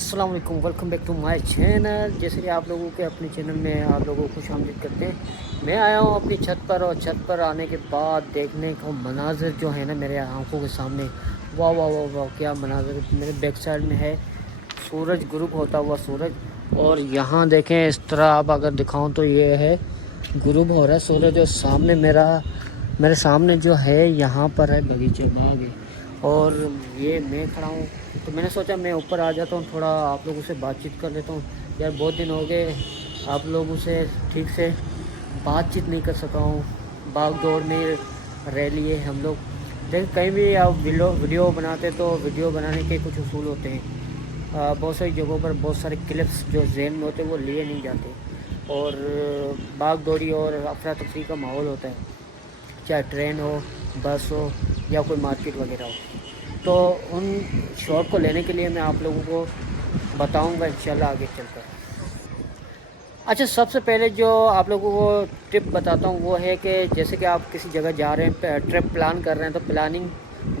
अस्सलाम वालेकुम, welcome back to my channel. जैसे कि आप लोगों के अपने चैनल में आप लोगों को खुशामदीद करते हैं। मैं आया हूँ अपनी छत पर, और छत पर आने के बाद देखने को मनाज़र जो है ना मेरे आंखों के सामने, वाह वाह वाह वाह, क्या मनाज़र। मेरे बैक साइड में है सूरज गुरूब होता हुआ सूरज, और यहाँ देखें इस तरह आप अगर दिखाऊँ तो ये है गुरूब हो रहा है सूरज। और सामने मेरे सामने जो है यहाँ पर है बगीचा बाग है, और ये मैं खड़ा हूँ। तो मैंने सोचा मैं ऊपर आ जाता हूँ, थोड़ा आप लोगों से बातचीत कर लेता हूँ। यार बहुत दिन हो गए आप लोगों से ठीक से बातचीत नहीं कर सका हूँ, भाग दौड़ में रह लिए हम लोग। देख कहीं भी आप वीडियो बनाते तो वीडियो बनाने के कुछ उसूल होते हैं। बहुत सारी जगहों पर बहुत सारे क्लिप्स जो ज़हन में होते हैं वो लिए नहीं जाते, और भाग दौड़ी और अफरा तफरी का माहौल होता है, चाहे ट्रेन हो, बस हो, या कोई मार्केट वगैरह हो। तो उन शॉट को लेने के लिए मैं आप लोगों को बताऊंगा इंशाल्लाह आगे चलकर। अच्छा, सबसे पहले जो आप लोगों को टिप बताता हूँ वो है कि जैसे कि आप किसी जगह जा रहे हैं, ट्रिप प्लान कर रहे हैं, तो प्लानिंग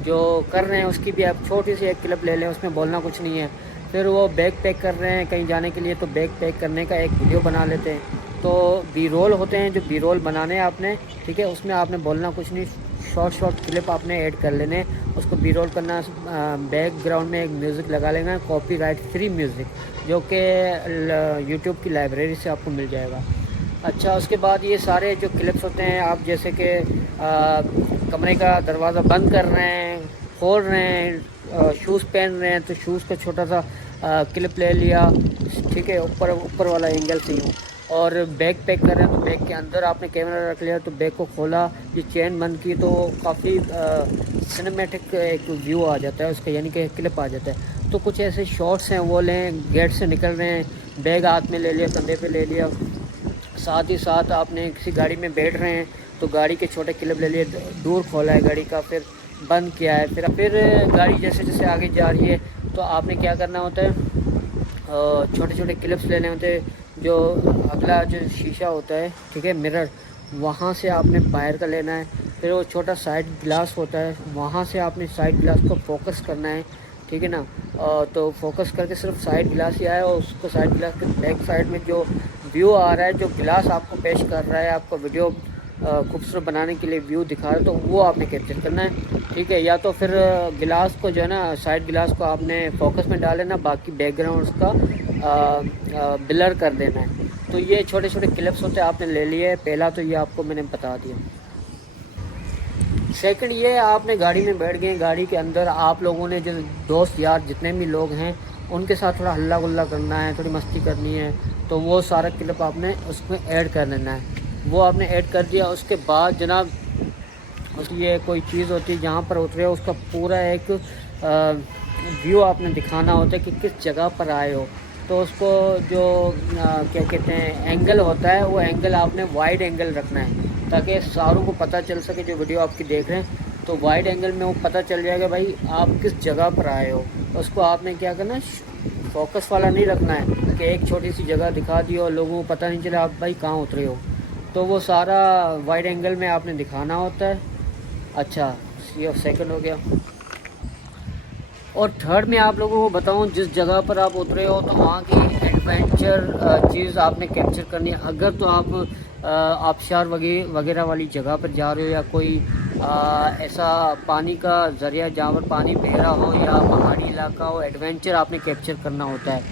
जो कर रहे हैं उसकी भी आप छोटी सी एक क्लिप ले लें, उसमें बोलना कुछ नहीं है। फिर वो बैग पैक कर रहे हैं कहीं जाने के लिए, तो बैग पैक करने का एक वीडियो बना लेते हैं। तो बी रोल होते हैं जो बी रोल बनाने हैं आपने, ठीक है, उसमें आपने बोलना कुछ नहीं, शॉर्ट क्लिप आपने ऐड कर लेने, उसको बी रोल करना। बैकग्राउंड में एक म्यूज़िक लगा लेना, कॉपीराइट फ्री म्यूज़िक, जो कि यूट्यूब की लाइब्रेरी से आपको मिल जाएगा। अच्छा, उसके बाद ये सारे जो क्लिप्स होते हैं, आप जैसे कि कमरे का दरवाज़ा बंद कर रहे हैं, खोल रहे हैं, शूज़ पहन रहे हैं, तो शूज़ का छोटा सा क्लिप ले लिया, ठीक है, ऊपर वाला एंगल से यूँ। और बैग पैक कर रहे हैं तो बैग के अंदर आपने कैमरा रख लिया, तो बैग को खोला, ये चेन बंद की, तो काफ़ी सिनेमैटिक एक व्यू आ जाता है उसका, यानी कि क्लिप आ जाता है। तो कुछ ऐसे शॉट्स हैं वो लें, गेट से निकल रहे हैं, बैग हाथ में ले लिया, कंधे पे ले लिया, साथ ही साथ आपने किसी गाड़ी में बैठ रहे हैं तो गाड़ी के छोटे क्लिप ले लिए, दूर खोला है गाड़ी का, फिर बंद किया है, फिर गाड़ी जैसे जैसे आगे जा रही है तो आपने क्या करना होता है, छोटे छोटे क्लिप्स लेने होते हैं। जो अगला जो शीशा होता है, ठीक है, मिरर, वहाँ से आपने बाहर का लेना है। फिर वो छोटा साइड ग्लास होता है, वहाँ से आपने साइड ग्लास को फोकस करना है, ठीक है ना। तो फोकस करके सिर्फ साइड ग्लास ही आए, और उसको साइड ग्लास के बैक साइड में जो व्यू आ रहा है, जो ग्लास आपको पेश कर रहा है, आपको वीडियो खूबसूरत बनाने के लिए व्यू दिखा रहा है, तो वो आपने कैप्चर करना है, ठीक है। या तो फिर गिलास को जो है ना, साइड गिलास को आपने फोकस में डाल लेना, बाकी बैकग्राउंड उसका ब्लर कर देना है। तो ये छोटे छोटे क्लिप्स होते हैं, आपने ले लिए। पहला तो ये आपको मैंने बता दिया। सेकंड ये, आपने गाड़ी में बैठ गए, गाड़ी के अंदर आप लोगों ने जो दोस्त यार जितने भी लोग हैं उनके साथ थोड़ा हल्ला गुल्ला करना है, थोड़ी मस्ती करनी है, तो वो सारा क्लिप आपने उसमें ऐड कर लेना है। वो आपने ऐड कर दिया, उसके बाद जनाब उसकी ये कोई चीज़ होती है जहाँ पर उतरे हो, उसका पूरा एक व्यू आपने दिखाना होता है कि किस जगह पर आए हो। तो उसको जो क्या कहते हैं एंगल होता है, वो एंगल आपने वाइड एंगल रखना है, ताकि सारों को पता चल सके जो वीडियो आपकी देख रहे हैं। तो वाइड एंगल में वो पता चल जाएगा भाई आप किस जगह पर आए हो। उसको आपने क्या करना है, फोकस वाला नहीं रखना है कि एक छोटी सी जगह दिखा दी और लोगों को पता नहीं चला आप भाई कहाँ उतरे हो। तो वो सारा वाइड एंगल में आपने दिखाना होता है। अच्छा, ये सेकंड हो गया। और थर्ड में आप लोगों को बताऊं, जिस जगह पर आप उतरे हो तो वहाँ की एडवेंचर चीज़ आपने कैप्चर करनी है। अगर तो आप आबशार वगैरह वाली जगह पर जा रहे हो, या कोई ऐसा पानी का ज़रिया जहाँ पर पानी बह रहा हो, या पहाड़ी इलाका हो, एडवेंचर आपने कैप्चर करना होता है।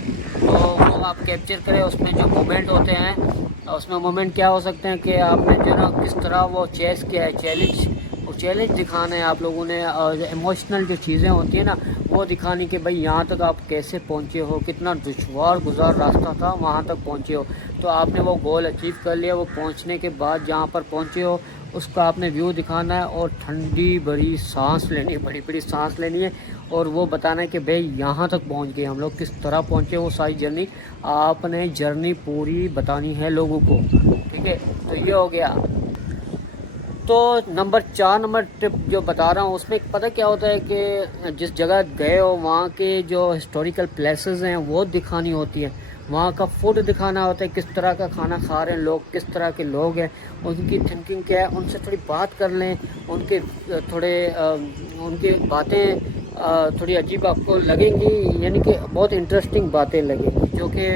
तो वो आप कैप्चर करें, उसमें जो मोमेंट होते हैं, उसमें मोमेंट क्या हो सकते हैं कि आपने जो ना किस तरह वो चेस किया है, चैलेंज दिखाना है आप लोगों ने। और इमोशनल जो चीज़ें होती हैं ना, वो दिखानी कि भाई यहाँ तक आप कैसे पहुँचे हो, कितना दुश्वार गुजार रास्ता था वहाँ तक पहुँचे हो। तो आपने वो गोल अचीव कर लिया, वो पहुँचने के बाद जहाँ पर पहुँचे हो उसका आपने व्यू दिखाना है, और ठंडी बड़ी सांस लेनी है, बड़ी बड़ी सांस लेनी है, और वो बताना है कि भाई यहाँ तक पहुँच गए हम लोग, किस तरह पहुँचे, वो सारी जर्नी आपने जर्नी बतानी है लोगों को, ठीक है। तो ये हो गया। तो नंबर 4 नंबर ट्रिप जो बता रहा हूँ उसमें पता क्या होता है कि जिस जगह गए हो वहाँ के जो हिस्टोरिकल प्लेसेस हैं वो दिखानी होती है। وہاں کا فوڈ دکھانا ہوتا ہے، کس طرح کا کھانا کھا رہے ہیں لوگ، کس طرح کے لوگ ہیں، ان کی تھنکنگ کیا ہے، ان سے تھوڑی بات کر لیں، ان کے تھوڑے ان کی باتیں تھوڑی عجیب آپ کو لگیں گی، یعنی کہ بہت انٹرسٹنگ باتیں لگیں گی، جو کہ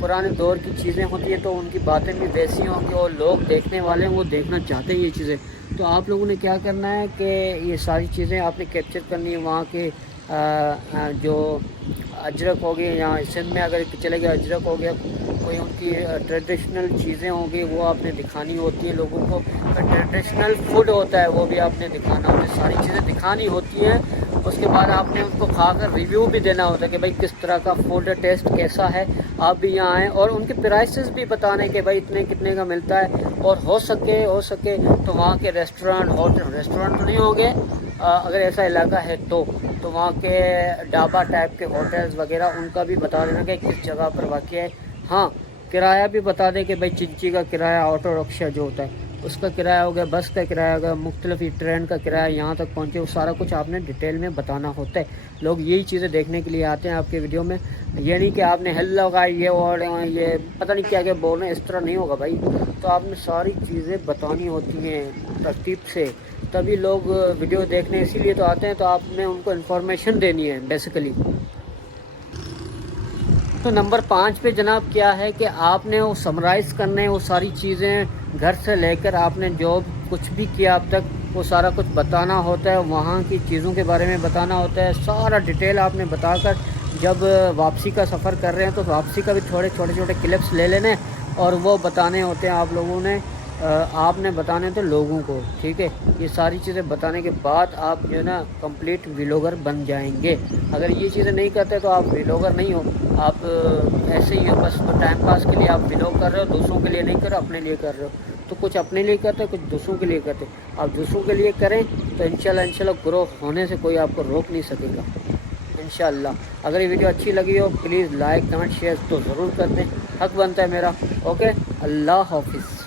پرانے دور کی چیزیں ہوتی ہیں تو ان کی باتیں بھی ویسی ہوں گی، اور لوگ دیکھنے والے ہیں وہ دیکھنا چاہتے ہیں یہ چیزیں. تو آپ لوگوں نے کیا کرنا ہے کہ یہ ساری چیزیں آپ نے کیپچر کرنی ہے. وہاں کے جو اجرک ہو گئی، یہاں سندھ میں اگر چلے گئے اجرک ہو گیا، کوئی ان کی ٹریڈیشنل چیزیں ہوں گی وہ آپ نے دکھانی ہوتی ہے لوگوں کو. ٹریڈیشنل فوڈ ہوتا ہے وہ بھی آپ نے دکھانا ہوتا ہے، ساری چیزیں دکھانی ہوتی ہیں. اس کے بعد آپ نے ان کو کھا کر ریویو بھی دینا ہوتا ہے کہ بھائی کس طرح کا فوڈ ٹیسٹ کیسا ہے. آپ بھی یہاں آئیں اور ان کے پرائسز بھی بتانے کہ بھائی اتنے کتنے کا ملتا ہے. اور ہو سکے تو وہاں کے ریسٹورینٹ تو نہیں ہوں گے، اگر ایسا علاقہ ہے تو وہاں کے ڈھابا ٹائپ کے ہوٹلز وغیرہ ان کا بھی بتا دینا کہ کس جگہ پر واقع ہے. ہاں کرایہ بھی بتا دیں کہ بھائی چنچی کا کرایہ، آٹو رکشا جو ہوتا ہے اس کا کرایہ ہو گیا، بس کا کرایہ ہو گیا، مختلف ٹرین کا کرایہ یہاں تک پہنچے، وہ سارا کچھ آپ نے ڈیٹیل میں بتانا ہوتا ہے. لوگ یہی چیزیں دیکھنے کے لیے آتے ہیں آپ کے ویڈیو میں. یہ نہیں کہ آپ نے ہیلو گائز یہ اور یہ پتہ نہیں کیا بول رہے ہیں، اس طرح نہیں ہوگا بھائی. تو آپ نے ساری چیزیں بتانی ہوتی ہیں ترتیب سے، تبھی لوگ ویڈیو دیکھنے اسی لیے تو آتے ہیں. تو آپ نے ان کو انفارمیشن دینی ہے بیسیکلی. تو نمبر 5 پہ جناب کیا ہے کہ آپ نے وہ سمرائز کرنے وہ ساری چیزیں گھر سے لے کر آپ نے جو کچھ بھی کیا اب تک وہ سارا کچھ بتانا ہوتا ہے. وہاں کی چیزوں کے بارے میں بتانا ہوتا ہے، سارا ڈیٹیل آپ نے بتا کر جب واپسی کا سفر کر رہے ہیں تو واپسی کا بھی تھوڑے چھوٹے کلپس لے لینے اور وہ بتانے ہوتے ہیں آپ لوگوں نے. آپ نے بتانے تھے لوگوں کو، ٹھیک ہے. یہ ساری چیزیں بتانے کے بعد آپ جو ہے نا کمپلیٹ ویلوگر بن جائیں گے. اگر یہ چیزیں نہیں کرتے تو آپ ویلوگر نہیں ہو، آپ ایسے ہی ہو، بس ٹائم پاس کے لیے آپ ویلوگ کر رہے ہو، دوسروں کے لیے نہیں کر رہے، اپنے لیے کر رہے ہو. تو کچھ اپنے لیے کرتے کچھ دوسروں کے لیے کرتے. آپ دوسروں کے لیے کریں تو انشاءاللہ گرو ہونے سے کوئی آپ کو روک نہیں سکے گا انشاءاللہ. اگر یہ ویڈیو اچھی لگی ہو پلیز لائک کمنٹ شیئر تو ضرور کر دیں، حق بنتا ہے میرا. اوکے، اللہ حافظ.